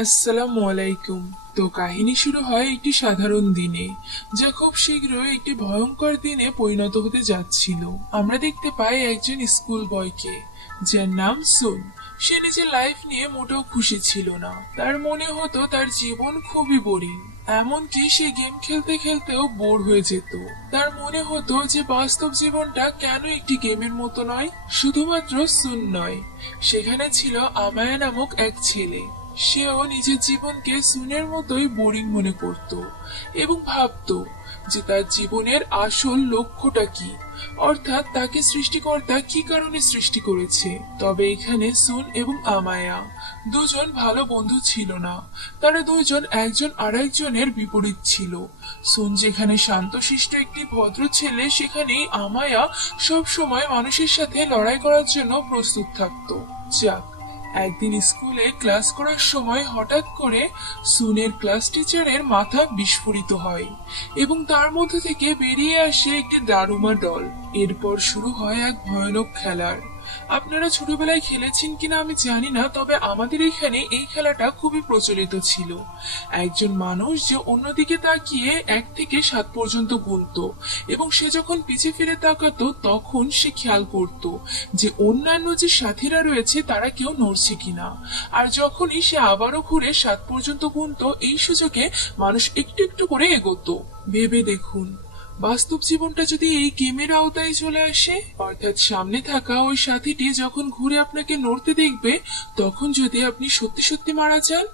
আসসালামু আলাইকুম। তো কাহিনী শুরু হয় একটি সাধারণ দিনে, যা খুব শীঘ্রই একটি ভয়ঙ্কর দিনে পরিণত হতে যাচ্ছিল। আমরা দেখতে পাই একজন স্কুল বয়কে যার নাম সুন। সে নিজের লাইফ নিয়ে মোটেও খুশি ছিল না। তার মনে হতো তার জীবন খুবই বোরিং এমনকি সে গেম খেলতে খেলতেও বোর হয়ে যেত। তার মনে হতো যে বাস্তব জীবনটা কেন একটি গেমের মতো নয়, শুধুমাত্র সুন নয়। সেখানে ছিল আমায়া নামক এক ছেলে। সেও নিজের জীবনকে সুনের মতোই বোরিং মনে করত এবং ভাবতো যে তার জীবনের আসল লক্ষ্যটা কি। অর্থাৎ তাকে সৃষ্টিকর্তা কি কারণে সৃষ্টি করেছে। তবে এখানে সুন এবং আমায়া দুজন ভালো বন্ধু ছিল না। তারা দুজন একজন আরেকজনের বিপরীত ছিল। সুন যেখানে শান্তশিষ্ট একটি ভদ্র ছেলে, সেখানেই আমায়া সব সময় মানুষের সাথে লড়াই করার জন্য প্রস্তুত থাকতো। যাক একদিন স্কুলে ক্লাস করার সময় হঠাৎ করে সুনের ক্লাস টিচারের মাথা বিস্ফোরিত হয় এবং তার মধ্যে থেকে বেরিয়ে আসে একটি দারুমা দল। এরপর শুরু হয় এক ভয়ানক খেলার। আপনারা ছোটবেলায় খেলেছেন কিনা আমি জানি না, তবে আমাদের এখানে এই খেলাটা খুবই প্রচলিত ছিল। একজন মানুষ যে অন্যদিকে তাকিয়ে এক থেকে সাত পর্যন্ত গুনতো এবং সে যখন পিছে ফিরে তাকাতো, তখন সে খেয়াল করত যে অন্যান্য যে সাথীরা রয়েছে, তারা কেউ নড়ছে কিনা। আর যখনই সে আবারও ঘুরে সাত পর্যন্ত গুনত এই সুযোগে মানুষ একটু একটু করে এগোতো। ভেবে দেখুন বাস্তব জীবনটা যদি এই গেমের আওতায় চলে আসে, অর্থাৎ সামনে থাকা ওই সাথীটি যখন ঘুরে আপনাকে নড়তে দেখবে, তখন যদি আপনি সত্যি সত্যি মারা যান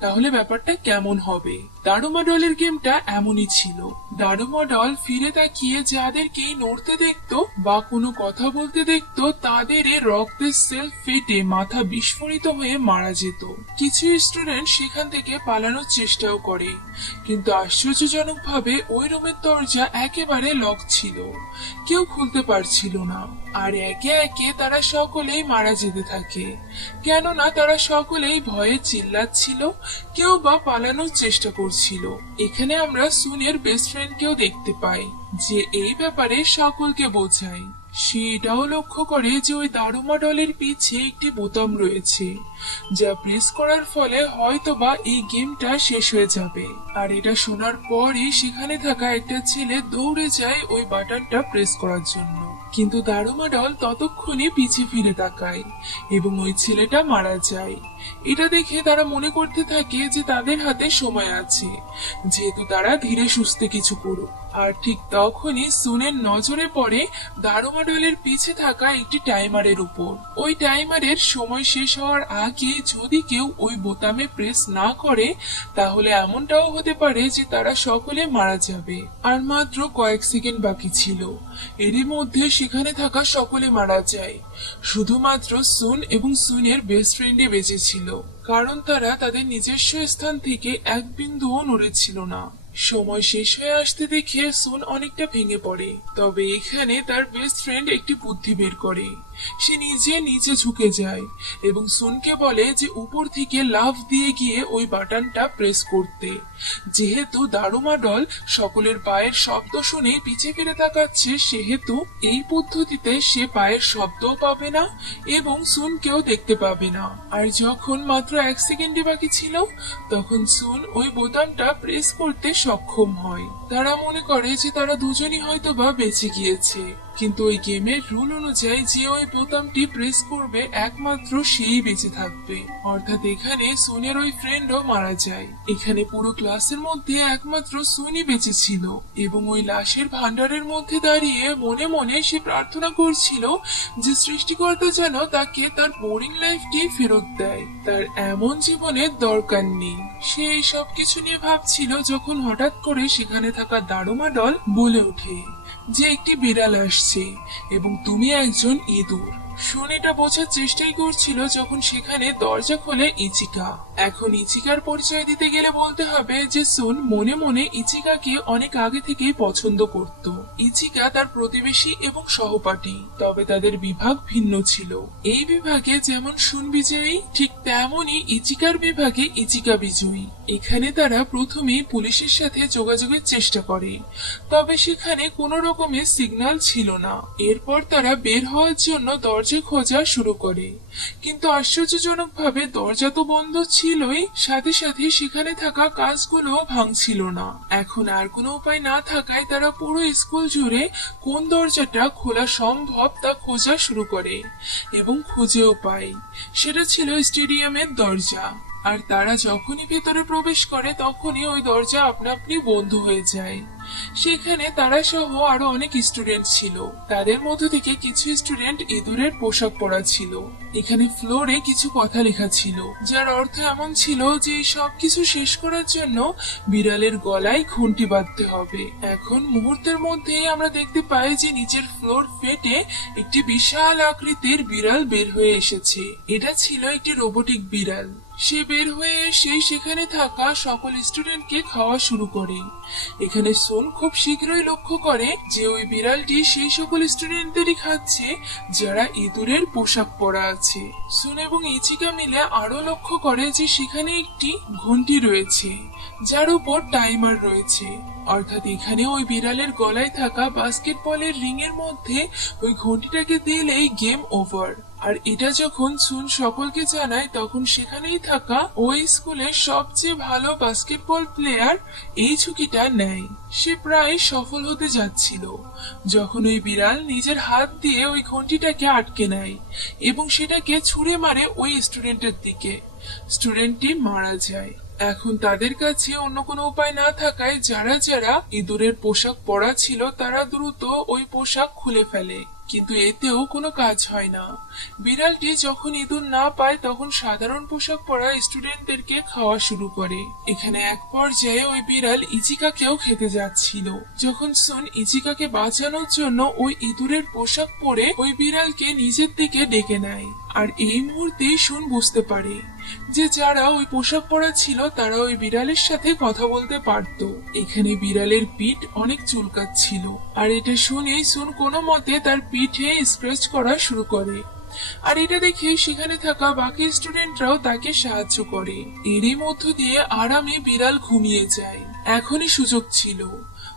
তাহলে ব্যাপারটা কেমন হবে? দারুমা ডলের গেমটা এমনই ছিল। দারুমা ডল ফিরে তাকিয়ে যাদেরকেই নড়তে দেখতো বা কোনো কথা বলতে দেখতো, তাদের এ রক্তের সেল ফেটে মাথা বিস্ফোরিত হয়ে মারা যেত। কিছু স্টুডেন্ট সেখান থেকে পালানোর চেষ্টাও করে। কিন্তু আশ্চর্যজনকভাবে ওই রুমের দরজা একেবারে লক ছিল। কেউ খুলতে পারছিল না। আর একে একে তারা সকলেই মারা যেতে থাকে। কেননা তারা সকলেই ভয়ে চিল্লাচ্ছিল, কেউ বা পালানোর চেষ্টা করছিল। এখানে আমরা সুনের বেস্ট ফ্রেন্ডকেও দেখতে পাই, যে এই ব্যাপারে সকলকে বোঝায়। সে এটাও লক্ষ্য করে যে ওই দারুমা ডলের পিছে একটি বোতাম রয়েছে। যা প্রেস করার ফলে হয়তোবা এই গেমটা শেষ হয়ে যাবে। আর এটা শোনার পরই সেখানে থাকা একটা ছেলে দৌড়ে যায় ওই বাটনটা প্রেস করার জন্য। কিন্তু দারুমা ডল ততক্ষণে পিছে ফিরে তাকায় এবং ওই ছেলেটা মারা যায়। এটা দেখে তারা মনে করতে থাকে যে তাদের হাতে সময় আছে। যেহেতু তারা ধীরে সুস্থে কিছু করুক। আর ঠিক তখনই সুনের নজরে পড়ে দারুমা ডলের পিছে থাকা একটি টাইমারের উপর। ওই টাইমারের সময় শেষ হওয়ার আগে যদি কেউ ওই বোতামে প্রেস না করে, তাহলে এমনটাও হতে পারে যে তারা সকলে মারা যাবে। আর মাত্র কয়েক সেকেন্ড বাকি ছিল। এরই মধ্যে সেখানে থাকা সকলে মারা যায়। শুধুমাত্র সুন এবং সুনের বেস্ট ফ্রেন্ডে বেঁচে ছিল। কারণ তারা তাদের নিজস্ব স্থান থেকে এক বিন্দুও নড়েছিল না। সময় শেষ হয়ে আসতে দেখে সুন অনেকটা ভেঙে পড়ে। তবে এখানে তার বেস্ট ফ্রেন্ড একটি বুদ্ধি বের করে। সে নিজে নিচে ঝুঁকে যায় এবং সুনকে বলে যে উপর থেকে লাভ দিয়ে গিয়ে ওই বাটনটা প্রেস করতে। যেহেতু দারুমা ডল সকলের পায়ের শব্দ শুনে পিছে ফিরে তাকাচ্ছে, সেহেতু এই পদ্ধতিতে সে পায়ের শব্দও পাবে না এবং সুনকেও দেখতে পাবে না। আর যখন মাত্র এক সেকেন্ডে বাকি ছিল, তখন সুন ওই বোতামটা প্রেস করতে সক্ষম হয়। তারা মনে করে যে তারা দুজনই হয়তো বা বেঁচে গিয়েছে। কিন্তু ওই গেমের রুল অনুযায়ী যে ওই বোতামটি প্রেস করবে, একমাত্র সেই বেঁচে থাকবে। অর্থাৎ এখানে সোনের ওই ফ্রেন্ডও মারা যায়। এখানে পুরো ক্লাসের মধ্যে একমাত্র সোনি বেঁচে ছিল এবং ওই লাশের ভান্ডারের মধ্যে দাঁড়িয়ে মনে মনে সে প্রার্থনা করছিল যে সৃষ্টিকর্তা যেন তাকে তার বোরিং লাইফটি ফেরত দেয়। তার এমন জীবনের দরকার নেই। সে এই সব কিছু নিয়ে ভাবছিল যখন হঠাৎ করে সেখানে থাকা দারুমা দল বলে ওঠে। যে একটি বিড়াল আসছে, এবং তুমি একজন ইঁদুর। শুন এটা বোঝার চেষ্টাই করছিল যখন সেখানে দরজা খোলে ইচিকা। এখন ইচিকার পরিচয় দিতে গেলে বলতে হবে যে সুন মনে মনে ইচিকাকে অনেক আগে থেকেই পছন্দ করত। ইচিকা তার প্রতিবেশী এবং সহপাঠী, তবে তাদের বিভাগ ভিন্ন ছিল। এই বিভাগে যেমন সুন বিজয়ী, ঠিক তেমনই ইচিকার বিভাগে ইচিকা বিজয়ী। এখানে তারা প্রথমে পুলিশের সাথে যোগাযোগের চেষ্টা করে, তবে সেখানে কোনো রকমের সিগন্যাল ছিল না। এরপর তারা বের হওয়ার জন্য দরজা খোঁজা শুরু করে। কিন্তু আশ্চর্যজনকভাবে দরজা তো বন্ধ ছিলই, সাথে সাথে সেখানে থাকা কাজগুলো ভাঙছিল না। এখন আর কোনো উপায় না থাকায় তারা পুরো স্কুল জুড়ে কোন দরজাটা খোলা সম্ভব তা খোঁজা শুরু করে এবং খুঁজেও পায়। সেটা ছিল স্টেডিয়ামের দরজা। আর তারা যখনই ভেতরে প্রবেশ করে, তখনই ওই দরজা আপনা আপনি বন্ধ হয়ে যায়। সেখানে তারা সহ আরও অনেক স্টুডেন্ট ছিল। তাদের মধ্য থেকে কিছু স্টুডেন্ট ইঁদুরের পোশাক পরা ছিল। এখানে ফ্লোরে কিছু কথা লেখা ছিল, যার অর্থ এমন ছিল যে সবকিছু শেষ করার জন্য বিড়ালের গলায় ঘুন্টি বাঁধতে হবে। এখন মুহূর্তের মধ্যেই আমরা দেখতে পাই যে নিচের ফ্লোর ফেটে একটি বিশাল আকৃতির বিড়াল বের হয়ে এসেছে। এটা ছিল একটি রোবোটিক বিড়াল। সে বের হয়ে সেই সেখানে থাকা সকল স্টুডেন্টকে খাওয়া শুরু করে। এখানে সোন খুব শীঘ্রই লক্ষ্য করে যে ওই বিড়ালটি সেই সকল স্টুডেন্টদেরই খাচ্ছে, যারা ইঁদুরের পোশাক পরা আছে। সোন এবং ইচিকা মিলে আরও লক্ষ্য করে যে সেখানে একটি ঘন্টি রয়েছে, যার উপর টাইমার রয়েছে। অর্থাৎ এখানে ওই বিড়ালের গলায় থাকা বাস্কেটবলের রিং এর মধ্যে ওই ঘন্টিটাকে দিলেই গেম ওভার আর এটা যখন সুন সকলকে জানায়, তখন সেখানেই থাকা ওই স্কুলের সবচেয়ে ভালো বাস্কেটবল প্লেয়ার এই ঝুঁকিটা নেয়। সে প্রায় সফল হতে যাচ্ছিল, যখন ওই বিড়াল নিজের হাত দিয়ে ওই ঘন্টিটাকে আটকে নেয় এবং সেটাকে ছুঁড়ে মারে ওই স্টুডেন্টের দিকে। স্টুডেন্টটি মারা যায়। এখন তাদের কাছে অন্য কোনো উপায় না থাকায় যারা যারা ইঁদুরের পোশাক পরা ছিল, তারা দ্রুত ওই পোশাক খুলে ফেলে। কিন্তু এতেও কোনো কাজ হয় না। বিড়ালটি যখন ইঁদুর না পায়, তখন সাধারণ পোশাক পরা স্টুডেন্টদেরকে খাওয়া শুরু করে। এখানে এক পর্যায়ে ওই বিড়াল ইচিকাকেও খেতে যাচ্ছিল। যখন সুন ইচিকাকে বাঁচানোর জন্য ওই ইঁদুরের পোশাক পরে ওই বিড়ালকে নিজের দিকে ডেকে নেয়। আর এই মুহূর্তে সুন বুঝতে পারে যে যারা ওই পোশাক পরা ছিল, তারা ওই বিড়ালের সাথে কথা বলতে পারত। এখানে বিড়ালের পিঠ অনেক চুলকাচ্ছিল। আর এটা শুনেই সুন কোনো মতে তার পিঠে স্ক্র্যাচ করা শুরু করে। আর এটা দেখে সেখানে থাকা বাকি স্টুডেন্টরাও তাকে সাহায্য করে। এরই মধ্য দিয়ে আরামে বিড়াল ঘুমিয়ে যায়। এখনই সুযোগ ছিল।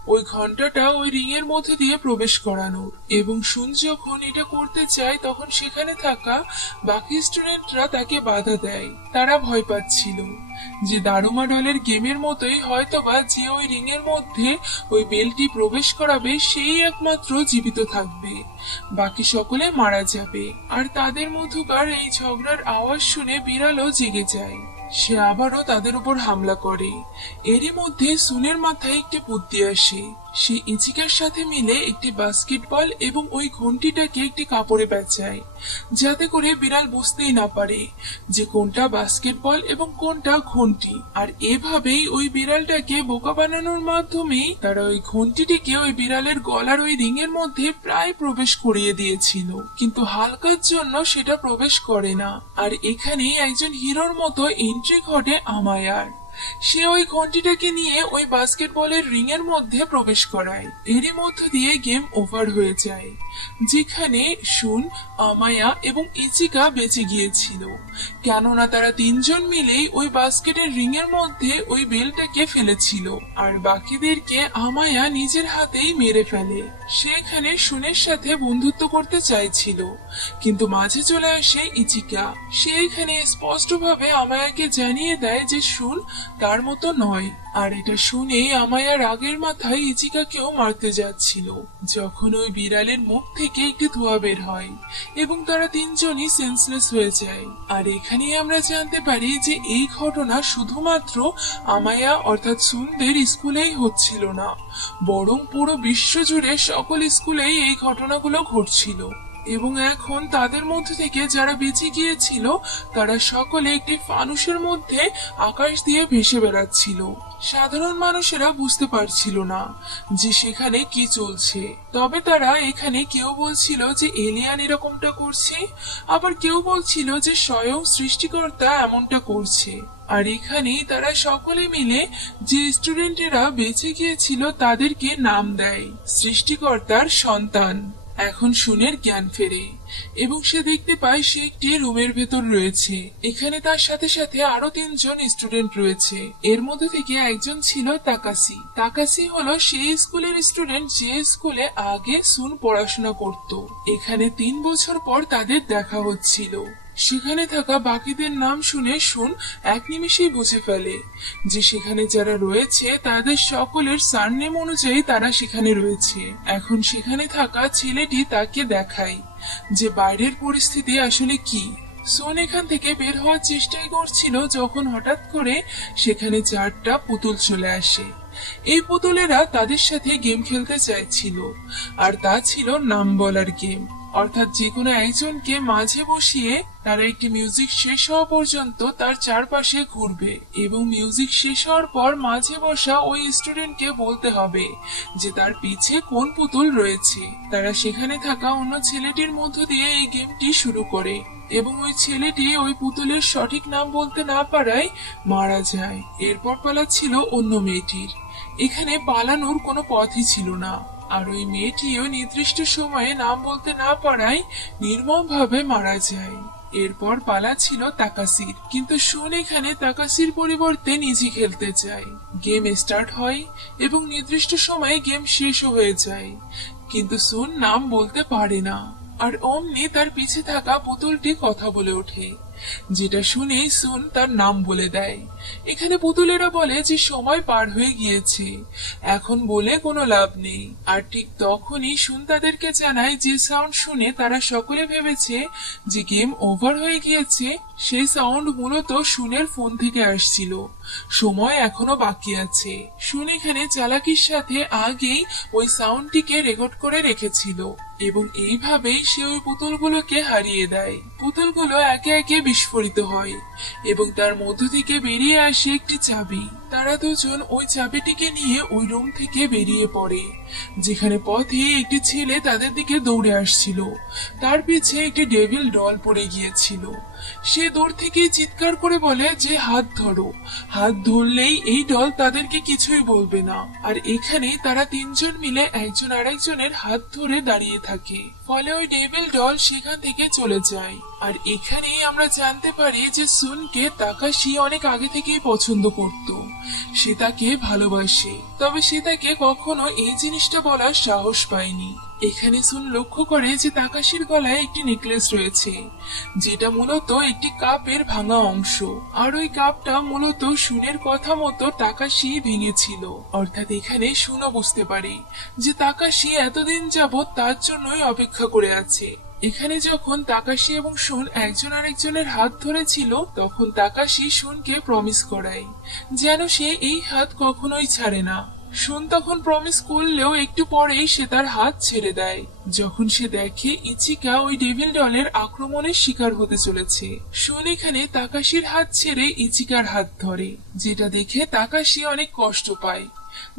ওই ঘন্টাটা ওই রিং এর মধ্যে দিয়ে প্রবেশ করানোর। এবং সুন যখন এটা করতে চায়, তখন সেখানে থাকা বাকি স্টুডেন্টরা তাকে বাধা দেয়। তারা ভয় পাচ্ছিল যে দারুমা ডলের গেমের মতোই হয়তোবা যে ওই রিং এর মধ্যে ওই বেলটি প্রবেশ করাবে, সেই একমাত্র জীবিত থাকবে। বাকি সকলে মারা যাবে। আর তাদের মধ্যকার এই ঝগড়ার আওয়াজ শুনে বিড়ালও জেগে যায়। সে আবারও তাদের উপর হামলা করে। এরই মধ্যে সুনের মাথায় একটি বুদ্ধি আসে। সে ইচিকার সাথে মিলে একটি বাস্কেটবল এবং ওই ঘন্টিটাকে একটি কাপড়ে বেচায়, যাতে করে বিড়াল বুঝতেই না পারে যে কোনটা বাস্কেটবল এবং কোনটা ঘন্টি আর এভাবেই ওই বিড়ালটাকে বোকা বানানোর মাধ্যমেই তারা ওই ঘন্টিটিকে ওই বিড়ালের গলার ওই রিং এর মধ্যে প্রায় প্রবেশ করিয়ে দিয়েছিল। কিন্তু হালকার জন্য সেটা প্রবেশ করে না। আর এখানে একজন হিরোর মতো এন্ট্রি ঘটে আমায়ার। সে ওই ঘন্টিটাকে নিয়ে ওই বাস্কেটবলের রিং এর মধ্যে প্রবেশ করায়। এরই মধ্য দিয়ে গেম ওভার হয়ে যায়, যেখানে শুন, আমায়া এবং ইচিকা বেঁচে গিয়েছিল। কেননা তারা তিনজন মিলেই ওই বাস্কেটের রিং এর মধ্যে ওই বেলটাকে ফেলেছিল, আর বাকিদেরকে আমায়া নিজের হাতেই মেরে ফেলে। সে এখানে শুনের সাথে বন্ধুত্ব করতে চাইছিল, কিন্তু মাঝে চলে আসে ইচিকা। সে এখানে স্পষ্টভাবে আমায়াকে জানিয়ে দেয় যে সুন তার মতো নয়। আর এটা শুনে আমায়া রাগের মাথায় ইচিকাকেও মারতে যাচ্ছিল। যখন ওই বিড়ালের মুখ থেকে একটি ধোয়া বের হয় এবং তারা তিনজনই সেন্সলেস হয়ে যায়। আর এখানেই আমরা জানতে পারি যে এই ঘটনা শুধুমাত্র আমায়া অর্থাৎ সুনদের স্কুলেই হচ্ছিল না, বরং পুরো বিশ্ব জুড়ে সকল স্কুলেই এই ঘটনাগুলো ঘটছিল। এবং এখন তাদের মধ্যে থেকে যারা বেঁচে গিয়েছিল, তারা সকলে একটি ফানুসের মধ্যে আকাশ দিয়ে ভেসে বেড়াচ্ছিল। সাধারণ মানুষেরা বুঝতে পারছিল না যে সেখানে কি চলছে। তবে তারা এখানে কেউ বলছিল যে এলিয়ান এরকমটা করছে, আবার কেউ বলছিল যে স্বয়ং সৃষ্টিকর্তা এমনটা করছে। আর এখানেই তারা সকলে মিলে যে স্টুডেন্টেরা বেঁচে গিয়েছিল, তাদেরকে নাম দেয় সৃষ্টিকর্তার সন্তান। এখন শুনের জ্ঞান ফেরে, এবং সে দেখতে পায় সে একটি রুমের ভেতর রয়েছে। এখানে তার সাথে সাথে আরও তিনজন স্টুডেন্ট রয়েছে। এর মধ্যে থেকে একজন ছিল তাকাসি। তাকাসি হলো সেই স্কুলের স্টুডেন্ট যে স্কুলে আগে সুন পড়াশোনা করত। এখানে তিন বছর পর তাদের দেখা হচ্ছিল। সেখানে থাকা বাকিদের নাম শুনে শুন, এক নিমিষেই বুঝে ফেলে যে সেখানে যারা রয়েছে, তাদের সকলের সারনেম অনুযায়ী তারা সেখানে রয়েছে। এখন সেখানে থাকা ছেলেটি তাকে দেখায় যে বাইরের পরিস্থিতি আসলে কি। সোন এখান থেকে বের হওয়ার চেষ্টাই করছিল যখন হঠাৎ করে সেখানে চারটা পুতুল চলে আসে। এই পুতুলেরা তাদের সাথে গেম খেলতে চাইছিল, আর তা ছিল নাম বলার গেম অর্থাৎ যে কোনো একজনকে মাঝে বসিয়ে তারা একটি মিউজিক শেষ হওয়া পর্যন্ত তার চারপাশে ঘুরবে এবং মিউজিক শেষ হওয়ার পর মাঝে বসা ওই স্টুডেন্টকে বলতে হবে যে তার পিছে কোন পুতুল রয়েছে। তারা সেখানে থাকা অন্য ছেলেটির মধ্য দিয়ে এই গেমটি শুরু করে এবং ওই ছেলেটি ওই পুতুলের সঠিক নাম বলতে না পারায় মারা যায়। এরপর পালা ছিল অন্য মেয়েটির। এখানে পালানোর কোনো পথই ছিল না। আর ওই মেয়েটিও নির্দিষ্ট সময়ে নাম বলতে না পারায় নির্মমভাবে মারা যায়। এরপর পালা ছিল তাকাসির। কিন্তু শুন এখানে তাকাসির পরিবর্তে নিজে খেলতে চায়। গেম স্টার্ট হয় এবং নির্দিষ্ট সময়ে গেম শেষও হয়ে যায়। কিন্তু সুন নাম বলতে পারে না। আর অমনি তার পিছে থাকা পুতুলটি কথা বলে ওঠে। যেটা শুনেই সুন তার নাম বলে দেয়। এখানে পুতুলেরা বলে যে, সময় পার হয়ে গিয়েছে। এখন বলে কোনো লাভ নেই। আর ঠিক তখনই সুন তাদেরকে জানায় যে সাউন্ড শুনে তারা সকলে ভেবেছে যে গেম ওভার হয়ে গিয়েছে। সেই সাউন্ড মূলত সুনের ফোন থেকে আসছিল। সময় এখনও বাকি আছে। সুন এখানে চালাকির সাথে আগেই ওই সাউন্ডটিকে রেকর্ড করে রেখেছিল। এবং এইভাবেই সে ওই পুতুলগুলোকে হারিয়ে দেয়। পুতুলগুলো একে একে বিস্ফোরিত হয় এবং তার মধ্য থেকে বেরিয়ে আসে একটি চাবি। তারা দুজন ওই চাবিটিকে নিয়ে ওই রুম থেকে বেরিয়ে পড়ে। যেখানে পথে একটি ছেলে তাদের দিকে দৌড়ে আসছিল। তার পিছে একটি ডেভিল ডল পড়ে গিয়েছিল। সে দূর থেকে চিৎকার করে বলে যে, হাত ধরো। হাত ধরলেই এই দল তাদেরকে কিছুই বলবে না। আর এখানে তারা তিনজন মিলে একজন আরেকজনের হাত ধরে দাঁড়িয়ে থাকে। ফলে ওই ডেভিল ডল সেখান থেকে চলে যায়। আর এখানেই আমরা জানতে পারি যে সুনকে তাকাশি অনেক আগে থেকেই পছন্দ করত। সে তাকে ভালোবাসে, তবে সে তাকে কখনো এই জিনিসটা বলার সাহস পায়নি। এখানে সুন লক্ষ্য করে যে তাকাশির গলায় একটি নেকলেস রয়েছে, যেটা মূলত একটি কাপের ভাঙা অংশ। আর ওই কাপটা মূলত সুনের কথা মতো তাকাশি ভেঙেছিল। অর্থাৎ এখানে সুনও বুঝতে পারে যে তাকাশি এতদিন যাবৎ তার জন্যই অপেক্ষা করে আছে। এখানে যখন তাকাশি এবং সুন একজন আরেকজনের হাত ধরেছিল, তখন তাকাশি সুনকে প্রমিস করায়, যেন সে এই হাত কখনোই ছাড়ে না। সুন তখন প্রমিস করলেও একটু পরেই সে তার হাত ছেড়ে দেয়। যখন সে দেখে ইচিকা ওই ডেভিল ডলের আক্রমণের শিকার হতে চলেছে সুন এখানে তাকাশির হাত ছেড়ে ইচিকার হাত ধরে, যেটা দেখে তাকাশি অনেক কষ্ট পায়।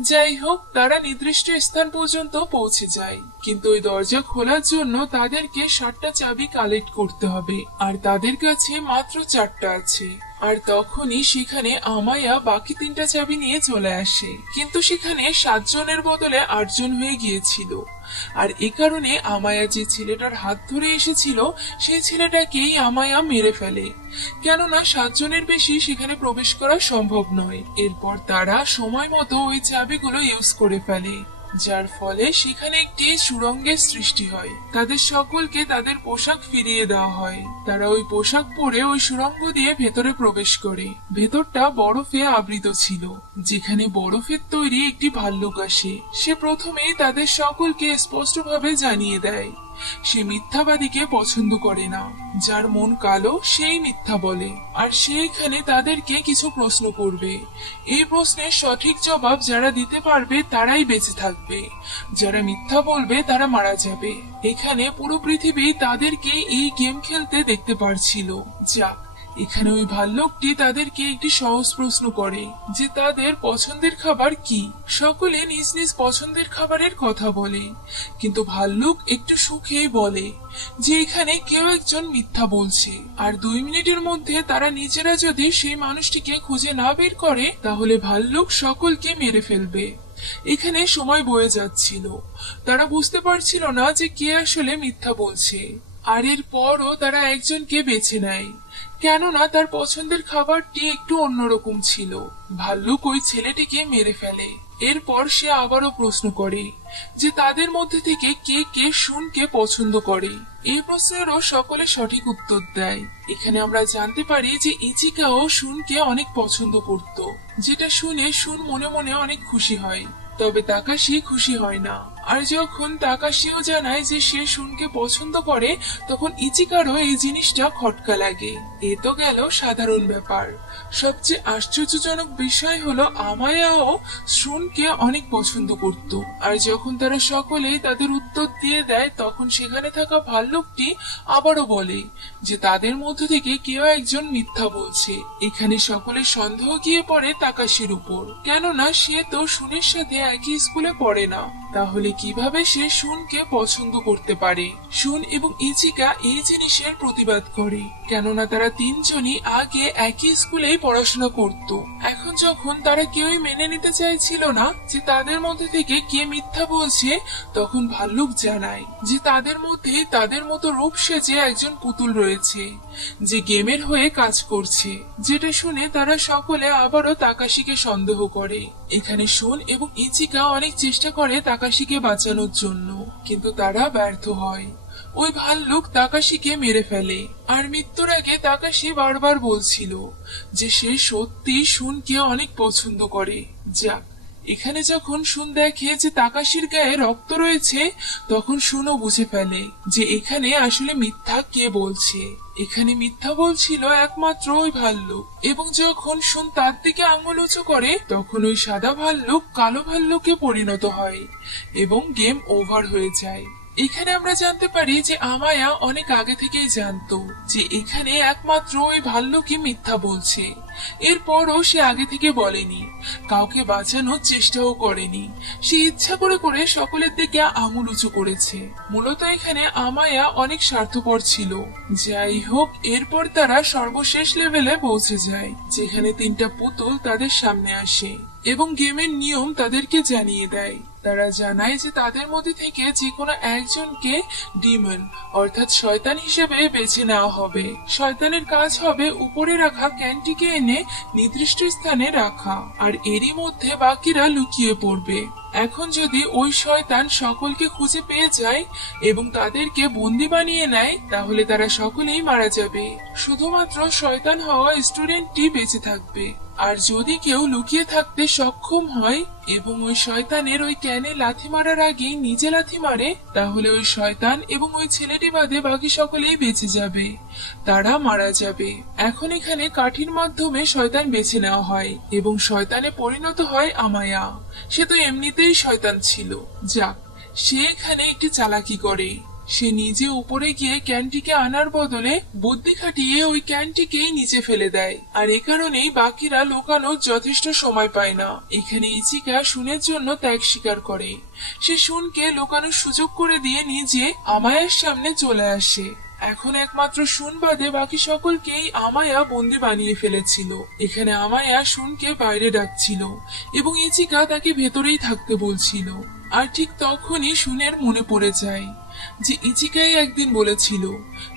যাই হোক, তারা নির্দিষ্ট স্থান পর্যন্ত পৌঁছে যায়। কিন্তু ওই দরজা খোলার জন্য তাদেরকে সাতটা চাবি কালেক্ট করতে হবে। আর তাদের কাছে মাত্র চারটা আছে। আর তখনই সেখানে আমায়া বাকি তিনটা চাবি নিয়ে চলে আসে। কিন্তু সেখানে সাতজনের বদলে আটজন হয়ে গিয়েছিল। আর এ কারণে আমায়া যে ছেলেটার হাত ধরে এসেছিল, সেই ছেলেটাকেই আমায়া মেরে ফেলে। কেননা সাতজনের বেশি সেখানে প্রবেশ করা সম্ভব নয়। এরপর তারা সময় মতো ওই চাবিগুলো ইউজ করে ফেলে। যার ফলে সেখানে একটি সুরঙ্গের সৃষ্টি হয়। তাদের সকলকে তাদের পোশাক ফিরিয়ে দেওয়া হয়। তারা ওই পোশাক পরে ওই সুরঙ্গ দিয়ে ভেতরে প্রবেশ করে। ভেতরটা বরফে আবৃত ছিল, যেখানে বরফের তৈরি একটি ভাল্লুক আসে। সে প্রথমেই তাদের সকলকে স্পষ্টভাবে জানিয়ে দেয় সে মিথ্যাবাদীকে পছন্দ করে না। যার মন কালো, সেই মিথ্যা বলে। আর সে এখানে তাদেরকে কিছু প্রশ্ন করবে। এই প্রশ্নের সঠিক জবাব যারা দিতে পারবে, তারাই বেঁচে থাকবে। যারা মিথ্যা বলবে, তারা মারা যাবে। এখানে পুরো পৃথিবী তাদেরকে এই গেম খেলতে দেখতে পারছিল। যাক এখানে ওই ভাল্লুকটি তাদেরকে একটি সহজ প্রশ্ন করে যে তাদের পছন্দের খাবার কি? সকলে নিজ নিজ পছন্দের খাবারের কথা বলে। কিন্তু ভাল্লুক একটু সুখেই বলে যে এখানে কেউ একজন মিথ্যা বলছে। আর দুই মিনিটের মধ্যে তারা নিজেরা যদি সেই মানুষটিকে খুঁজে না বের করে, তাহলে ভাল্লুক সকলকে মেরে ফেলবে। এখানে সময় বয়ে যাচ্ছিল। তারা বুঝতে পারছিল না যে কে আসলে মিথ্যা বলছে। আর এর পরও তারা একজনকে বেছে নেয়। কেননা তার পছন্দের খাবারটি একটু অন্যরকম ছিল। ভাল্লুক ওই ছেলেটিকে মেরে ফেলে। এরপর সে আবারও প্রশ্ন করে যে তাদের মধ্যে থেকে কে কে শুনকে পছন্দ করে। এই প্রশ্নেরও সকলে সঠিক উত্তর দেয়। এখানে আমরা জানতে পারি যে ইচিকাও শুনকে অনেক পছন্দ করত। যেটা শুনে শুন মনে মনে অনেক খুশি হয়। তবে তাকাশি খুশি হয় না। আর যখন তাকাশিও জানায় যে সে শুনকে পছন্দ করে, তখন ইচিকারও এই জিনিসটা খটকা লাগে। এ তো গেল সাধারণ ব্যাপার। সবচেয়ে আশ্চর্যজনক বিষয় হলো আমায়াও শুনকে অনেক পছন্দ করত। আর যখন তারা সকলেই তাদের উত্তর দিয়ে দেয়, তখন সেখানে থাকা ভাল্লুকটি আবারও বলে যে, তাদের মধ্যে থেকে কেউ একজন মিথ্যা বলছে। এখানে সকলের সন্দেহ গিয়ে পড়ে তাকাশির উপর। কেননা সে তো শুনের সাথে একই স্কুলে পড়ে না। তাহলে কীভাবে সে শুনকে পছন্দ করতে পারে? শুন এবং ইচিকা এই জিনিসের প্রতিবাদ করে। কেননা তারা তিনজনই আগে একই স্কুলেই পড়াশোনা করত। এখন যখন তারা কেউই মেনে নিতে চাইছিল না যে তাদের মধ্যে থেকে কে মিথ্যা বলছে, তখন ভাল্লুক জানায় যে তাদের মধ্যে তাদের মতো রূপ সেজে একজন পুতুল রয়েছে, যে গেমের হয়ে কাজ করছে। যেটা শুনে তারা সকলে আবারও তাকাশিকে সন্দেহ করে। এখানে শোন এবং ইচিকা অনেক চেষ্টা করে তাকাশিকে বাঁচানোর জন্য, কিন্তু তারা ব্যর্থ হয়। ওই ভাল্লুক তাকাশিকে মেরে ফেলে, আর মৃত্যুর আগে তাকাশি বারবার বলছিল যে সে সত্যি শুনকে অনেক পছন্দ করে। যাক, এখানে যখন শুন দেখে যে তাকাশির গায়ে রক্ত রয়েছে, তখন শুনও বুঝে ফেলে যে এখানে আসলে মিথ্যা কে বলছে। এখানে মিথ্যা বলছিল একমাত্র ওই ভাল্লুক এবং যখন শুন তার দিকে আঙুল উঁচু করে, তখন ওই সাদা ভাল্লুক কালো ভাল্লুকে পরিণত হয়, এবং গেম ওভার হয়ে যায়। এখানে আমরা জানতে পারি যে আমায়া অনেক আগে থেকেই জানতো যে এখানে একমাত্র ওই ভাল্লুকই মিথ্যা বলছে। এরপরও সে আগে থেকে বলেনি। কাউকে বাঁচানোর চেষ্টাও করেনি। সে ইচ্ছা করে করে সকলের দিকে আঙুল উঁচু করেছে। মূলত এখানে আমায়া অনেক স্বার্থপর ছিল। যাই হোক, এরপর তারা সর্বশেষ লেভেলে পৌঁছে যায়, যেখানে তিনটা পুতুল তাদের সামনে আসে এবং গেমের নিয়ম তাদেরকে জানিয়ে দেয়। তারা জানায় যে তাদের মধ্যে থেকে যে কোনো একজনকে ডিমন, অর্থাৎ শয়তান হিসেবে বেছে নেওয়া হবে। শয়তানের কাজ হবে উপরে রাখা ক্যানটিকে এনে নির্দিষ্ট স্থানে রাখা, আর এরই মধ্যে বাকিরা লুকিয়ে পড়বে। এখন যদি ওই শয়তান সকলকে খুঁজে পেয়ে যায় এবং তাদেরকে বন্দি বানিয়ে নেয়, তাহলে তারা সকলেই মারা যাবে। শুধুমাত্র শয়তান হওয়া স্টুডেন্টটি বেঁচে থাকবে। আর যদি কেউ লুকিয়ে থাকতে সক্ষম হয় এবং ওই শয়তানের ওই ক্যানে লাথি মারার আগেই নিজে লাথি মারে, তাহলে ওই শয়তান এবং ওই ছেলেটি বাদে বাকি সকলেই বেঁচে যাবে। তারা মারা যাবে। এখন এখানে কাঠির মাধ্যমে শয়তান বেছে নেওয়া হয় এবং শয়তানে পরিণত হয় আমায়া। সে তো এমনিতেই শয়তান ছিল। যাক, সে এখানে একটি চালাকি করে। সে নিজে উপরে গিয়ে ক্যানটিকে আনার বদলে বুদ্ধি খাটিয়ে ওই ক্যানটিকেই নিচে ফেলে দেয়। আর এ কারণেই বাকিরা লোকানোর যথেষ্ট সময় পায় না। এখানে ইচিকা শুনের জন্য ত্যাগ স্বীকার করে। সে শুনকে লোকানোর সুযোগ করে দিয়ে নিজে আমায়ের সামনে চলে আসে। এখন একমাত্র শুন বাদে বাকি সকলকেই আমায়া বন্দি বানিয়ে ফেলেছিল। এখানে আমায়া শুনকে বাইরে ডাকছিল এবং ইচিকা তাকে ভেতরেই থাকতে বলছিল। আর ঠিক তখনই শুনের মনে পড়ে যায় যে ইচিকাই একদিন বলেছিল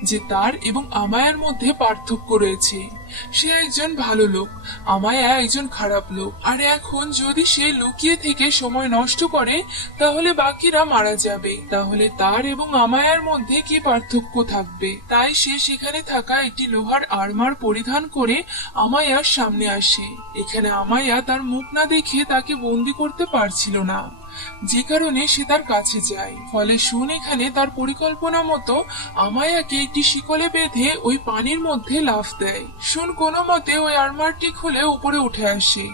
যে তার এবং আমায়ার মধ্যে পার্থক্য রয়েছে। সে একজন ভালো লোক, আমায়া একজন খারাপ লোক। আর এখন যদি সে লুকিয়ে থেকে সময় নষ্ট করে, তাহলে বাকিরা মারা যাবে। তাহলে তার এবং আমায়ার মধ্যে কি পার্থক্য থাকবে? তাই সে সেখানে থাকা একটি লোহার আর্মার পরিধান করে আমায়ার সামনে আসে। এখানে আমায়া তার মুখ না দেখে তাকে বন্দি করতে পারছিল না। যে কারণে সে তার কাছে যায়। ফলে শুন এখানে তার পরিকল্পনা মতো আমায়াকে একটি শিকলে বেঁধে ওই পানির মধ্যে লাফ দেয়। শুন কোনো মতে ওই আর্মারটি খুলে উপরে উঠে আসে।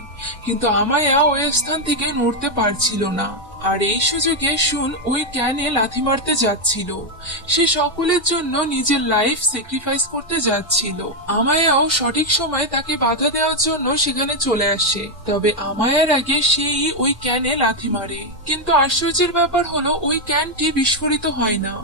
কিন্তু আমায়া ওই স্থান থেকে নড়তে পারছিল না। আর এই সুযোগে শুন, ওই ক্যানে লাথি মারতে যাচ্ছিল। সে সকলের জন্য নিজের লাইফ স্যাক্রিফাইস করতে যাচ্ছিল। আমায়াও সঠিক সময় তাকে বাধা দেওয়ার জন্য সেখানে চলে আসে। তবে আমায়ার আগে সেই ওই ক্যানে লাথি মারে। কিন্তু আশ্চর্যের ব্যাপার হলো, ওই ক্যানটি বিস্ফোরিত হয় না।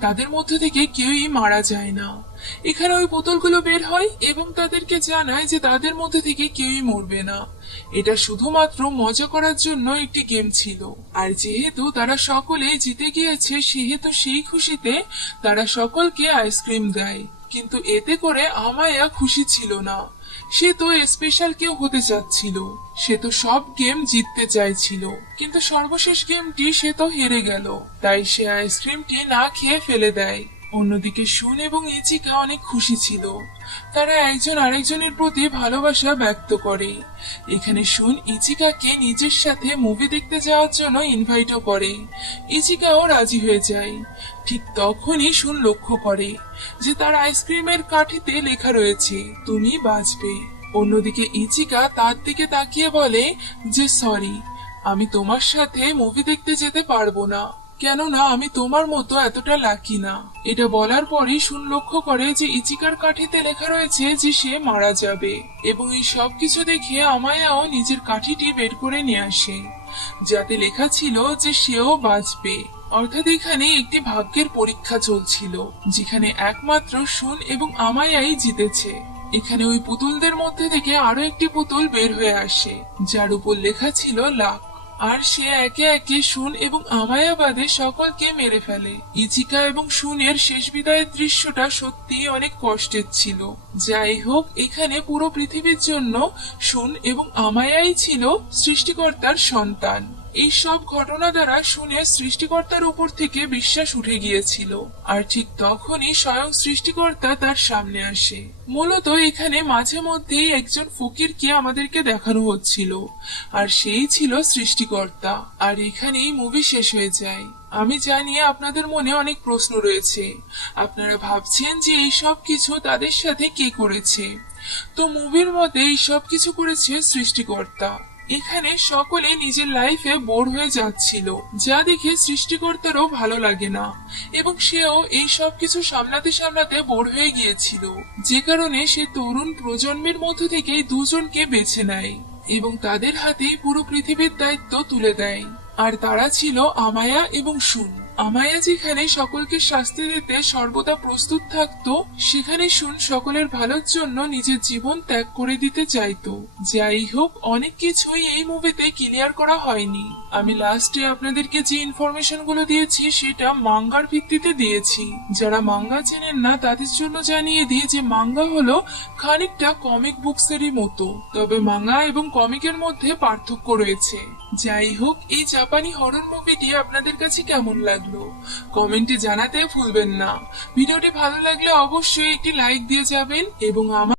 তাদের মধ্যে থেকে কেউই মারা যায় না। এখানে ওই বোতলগুলো বের হয় এবং তাদেরকে জানায় যে তাদের মধ্যে থেকে কেউই মরবে না। এটা শুধুমাত্র মজা করার জন্য একটি গেম ছিল। আর যেহেতু তারা সকলেই জিতে গিয়েছে, সেহেতু সেই খুশিতে তারা সকলকে আইসক্রিম দেয়। কিন্তু এতে করে আমায়া খুশি ছিল না। সে তো স্পেশাল কেউ হতে চাচ্ছিল। সে তো সব গেম জিততে চাইছিল। কিন্তু সর্বশেষ গেমটি সে তো হেরে গেল। তাই সে আইসক্রিমটি না খেয়ে ফেলে দেয়। অন্যদিকে সুন এবং ইচিকা অনেক খুশি ছিল। তারা একজন আরেকজনের প্রতি ভালোবাসা ব্যক্ত করে। এখানে সুন ইচিকাকে নিজের সাথে মুভি দেখতে যাওয়ার জন্য ইনভাইটও করে। ইচিকাও রাজি হয়ে যায়। ঠিক তখনই সুন লক্ষ্য করে যে তার আইসক্রিমের কাঠিতে লেখা রয়েছে, তুমি বাঁচবে। অন্যদিকে ইচিকা তার দিকে তাকিয়ে বলে যে, সরি, আমি তোমার সাথে মুভি দেখতে যেতে পারব না। কেননা আমি তোমার মতো এতটা লাকি না। এটা বলার পরই শুন লক্ষ্য করে যে ইচিকার কাঠিতে লেখা রয়েছে যে সে মারা যাবে এবং এই সব কিছু দেখে আমায়াও নিজের কাঠিটি বের করে নিয়ে আসে। যাতে লেখা ছিল যে সেও বাঁচবে। অর্থাৎ এখানে একটি ভাগ্যের পরীক্ষা চলছিল, যেখানে একমাত্র শুন এবং আমায়াই জিতেছে। এখানে ওই পুতুলদের মধ্যে থেকে আরও একটি পুতুল বের হয়ে আসে, যার উপর লেখা ছিল লাখ। আর সে একে একে শুন এবং আমায়াবাদে সকলকে মেরে ফেলে। ইচিকা এবং শুনের শেষ বিদায়ের দৃশ্যটা সত্যি অনেক কষ্টের ছিল। যাই হোক, এখানে পুরো পৃথিবীর জন্য শুন এবং আমায়াই ছিল সৃষ্টিকর্তার সন্তান। এই সব ঘটনা দ্বারা শুনে সৃষ্টিকর্তার উপর থেকে বিশ্বাস উঠে গিয়েছিল। আর ঠিক তখনই স্বয়ং সৃষ্টিকর্তা তার সামনে আসে। মূলত এখানে মাঝে মধ্যেই একজন ফকিরকে আমাদেরকে দেখানো হচ্ছিল। আর সেই ছিল সৃষ্টিকর্তা। আর এখানেই মুভি শেষ হয়ে যায়। আমি জানি আপনাদের মনে অনেক প্রশ্ন রয়েছে। আপনারা ভাবছেন যে এই সব কিছু তাদের সাথে কে করেছে? তো মুভির মধ্যে এই সব কিছু করেছে সৃষ্টিকর্তা। এখানে সকলে নিজের লাইফে বোর হয়ে যাচ্ছিল, যা দেখে সৃষ্টিকর্তারও ভালো লাগে না, এবং সেও এই সব কিছু সামলাতে সামলাতে বোর হয়ে গিয়েছিল, যে কারণে সে তরুণ প্রজন্মের মধ্য থেকে দুজনকে বেছে নেয়, এবং তাদের হাতে পুরো পৃথিবীর দায়িত্ব তুলে দেয়, আর তারা ছিল আমায়া এবং সুন। আমায়া যেখানে সকলকে শাস্তি দিতে সর্বদা প্রস্তুত থাকতো, সেখানে শুন সকলের ভালোর জন্য নিজের জীবন ত্যাগ করে দিতে চাইতো। যাই হোক অনেক কিছুই এই মুভিতে ক্লিয়ার করা হয়নি। আমি লাস্টে আপনাদেরকে যে ইনফরমেশনগুলো দিয়েছি, সেটা মাঙ্গার ভিত্তিতে দিয়েছি। যারা মাঙ্গা চেনেন না, তাদের জন্য জানিয়ে দিই যে মাঙ্গা হলো খানিকটা কমিক বুকসেরই মতো। তবে মাঙ্গা এবং কমিকের মধ্যে পার্থক্য রয়েছে। যাই হোক এই জাপানি হরর মুভিটি আপনাদের কাছে কেমন লাগল? কমেন্টে জানাতে ভুলবেন না। ভিডিওটি ভালো লাগলে অবশ্যই একটি লাইক দিয়ে যাবেন এবং আমার